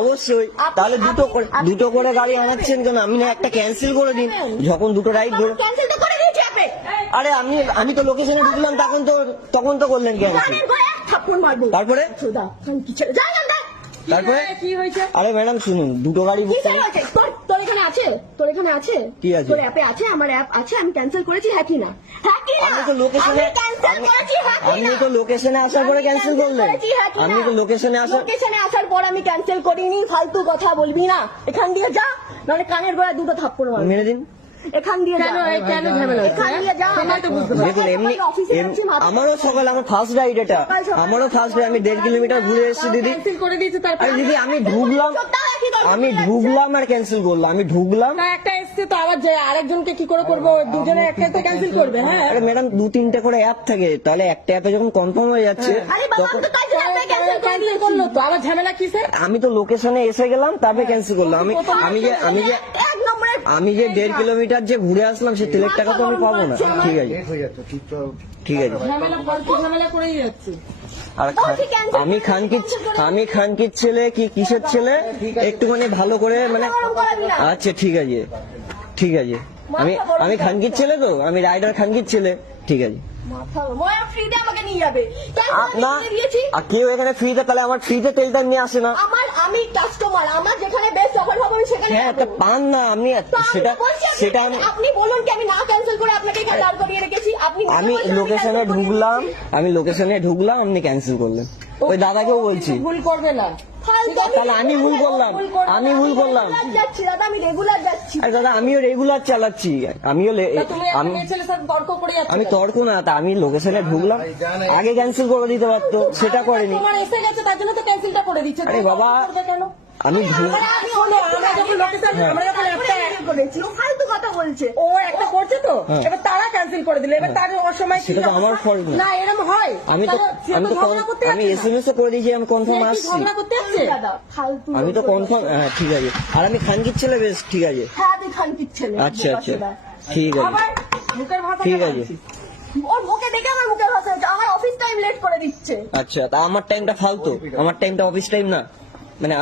অবশ্যই। তাহলে দুটো করে গাড়ি আনাচ্ছেন কেন? আমি না একটা ক্যান্সেল করে দিন যখন দুটো রাইড ধরে। আরে আমি তো লোকেশনে ঢুকলাম তখন তো করলেন ক্যান্সেল। তারপরে কি হয়েছে? আরে ম্যাডাম শুনুন, দুটো গাড়ি বুক তোর এখানে আছে? কি আছে? তোর অ্যাপে আছে? আমার অ্যাপ আছে, আমি ক্যান্সেল করেছি, হ্যাঁ কি না? আমি তো লোকেশনে আসার পরে ক্যান্সেল করলেন। আমি তো লোকেশনে আসার পর আমি ক্যান্সেল করিনি। ফালতু কথা বলবি না, এখান দিয়ে যা, নাহলে কানের গোড়ায় দুটো থাপ্পড় মারবো। মেরে দিন। এখান দিয়ে যা। কেন ঝামেলা? এখান দিয়ে যা। দেখুন এমনি আমারও সকাল, আমার ফার্স্ট রাইড এটা, আমারও ফার্স্ট রাইড। আমি 1.5 কিলোমিটার ঘুরে এসেছি দিদি। আরে দিদি আমি ঢুকলাম আর ক্যান্সেল করলাম। আমি ঢুকলাম একটা এসছে তো, আবার আরেকজনকে কি করে করবো? দুজনে একটা ক্যান্সেল করবে? হ্যাঁ আরে ম্যাডাম 2-3টে করে অ্যাপ থাকে, তাহলে একটা অ্যাপে যখন কনফার্ম হয়ে যাচ্ছে তখন ক্যান্সেল করলো তো, আবার ঝামেলা কিসে? আমি তো লোকেশনে এসে গেলাম, তারপরে ক্যান্সেল করলাম। আমি যে 1.5 কিলোমিটার যে ঘুরে আসলাম, সে তেলের টাকা তো আমি পাবো না। ঠিক আছে ঠিক আছে। ঝামেলা করেই যাচ্ছে। আর আমি খানকির ছেলে কি কিসের ছেলে, একটুখানি ভালো করে মানে। আচ্ছা ঠিক আছে ঠিক আছে। আমি খানকির ছেলে, তো আমি রাইডার খানকির ছেলে। ঠিক আছে না, কেউ এখানে ফ্রিতে, তাহলে আমার ফ্রিতে তেলটা নিয়ে আসে না। আমি কাস্টমার, আমার যেখানে বেস্ট অফার হবে আমি সেখানে। হ্যাঁ তা পান না আপনি সেটা আপনি বলুন কি আমি না ক্যান্সেল করে আপনাকে এখানে দাঁড় করিয়ে রেখেছি? আমি লোকেশনে ঢুকলাম, আপনি ক্যান্সেল করলেন। ওই দাদাকেও বলছি ভুল করবে না। তাহলে আমি ভুল করলাম। দাদা আমি রেগুলার যাচ্ছি। আরে দাদা আমিও রেগুলার চালাচ্ছি। আমি তর্ক না, তা আমি লোকেশনে ঢুকলাম, আগে ক্যান্সেল করে দিতে পারতো, সেটা করেনি। এসে গেছে তার জন্য তো ক্যান্সেলটা করে দিচ্ছে। আরে বাবা আমি ফালতু কথা বলছে ও, একটা করছে তো, এবার তারা ক্যান্সেল করে দিলে, এবার তার অসময় সেটা তো আমার ফল্ট না। এরকম হয়? আমি এসএমএস করে দিয়েছি, আমি কনফার্ম আসছি। আমি তো কনফার্ম। হ্যাঁ ঠিক আছে। আর আমি খানকির ছেলে, বেশ ঠিক আছে। আচ্ছা আচ্ছা ঠিক আছে ঠিক আছে। ওর মুখে দেখে আমার মুখের ভাষা হচ্ছে, আমার অফিস টাইম লেট করে দিচ্ছে। আচ্ছা তা আমার টাইমটা ফালতু, আমার টাইমটা অফিস টাইম না মানে।